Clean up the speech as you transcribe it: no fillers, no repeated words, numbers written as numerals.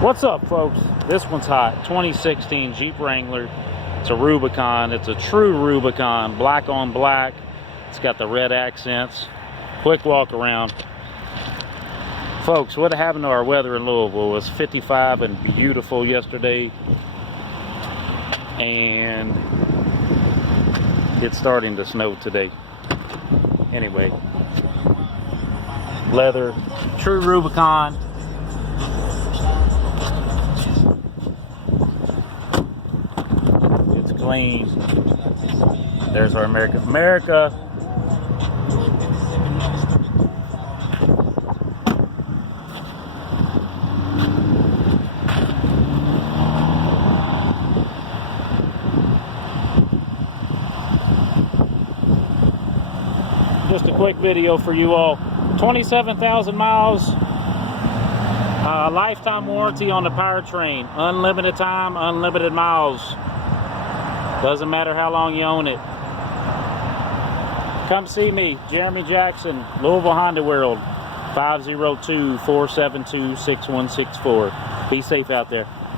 What's up, folks? This one's hot. 2016 Jeep Wrangler. It's a Rubicon. It's a true Rubicon, black on black. It's got the red accents. Quick walk around. Folks, what happened to our weather in Louisville? It was 55 and beautiful yesterday, and it's starting to snow today. Anyway, leather, true Rubicon. It's clean. There's our America. Just a quick video for you all. 27,000 miles, lifetime warranty on the powertrain, unlimited time, unlimited miles. Doesn't matter how long you own it. Come see me, Jeremy Jackson, Louisville Honda World, 502-472-6164. Be safe out there.